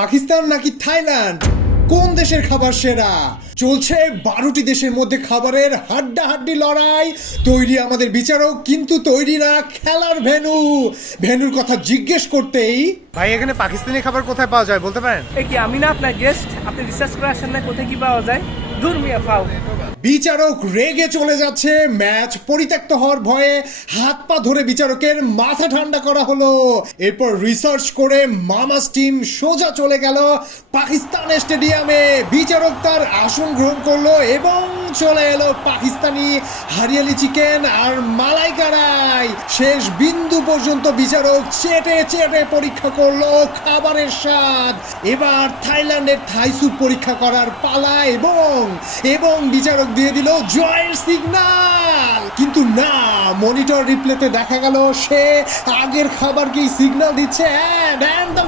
পাকিস্তান নাকি থাইল্যান্ড? কোন দেশের খাবার সেরা? চলছে বারোটি দেশের মধ্যে খাবারের হাড্ডাহাড্ডি লড়াই। তৈরি আমাদের বিচারক কিন্তু তৈরি না খেলার ভেনু ভেনুর কথা জিজ্ঞেস করতেই ভাই এখানে পাকিস্তানি খাবার কোথায় পাওয়া যায় বলতে পারেন? এ কি আমি না? আপনার গেস্ট আপনি রিসার্চ করে আসেন না কোথায় কি পাওয়া যায়? বিচারক রেগে চলে যাচ্ছে, ম্যাচ পরিত্যক্ত হওয়ার ভয়ে হাত পা ধরে বিচারকের মাথা ঠান্ডা করা হলো। এরপর রিসার্চ করে মামাস টিম সোজা চলে গেল পাকিস্তান স্টেডিয়ামে বিচারক তার আসন গ্রহণ করল এবং চলে এলো পাকিস্তানি হারিয়ালি চিকেন আর মালাই কারাই শেষ বিন্দু পর্যন্ত বিচারক চেটে চেটে পরীক্ষা করল খাবারের স্বাদ। এবার থাইল্যান্ডের থাই স্যুপ পরীক্ষা করার পালা এবং এবং বিচারক দিয়ে দিল জয়ের সিগনাল। কিন্তু না, মনিটর রিপ্লেতে দেখা গেল সে আগের খাবারকেই সিগনাল দিচ্ছে অ্যান্ড দ্য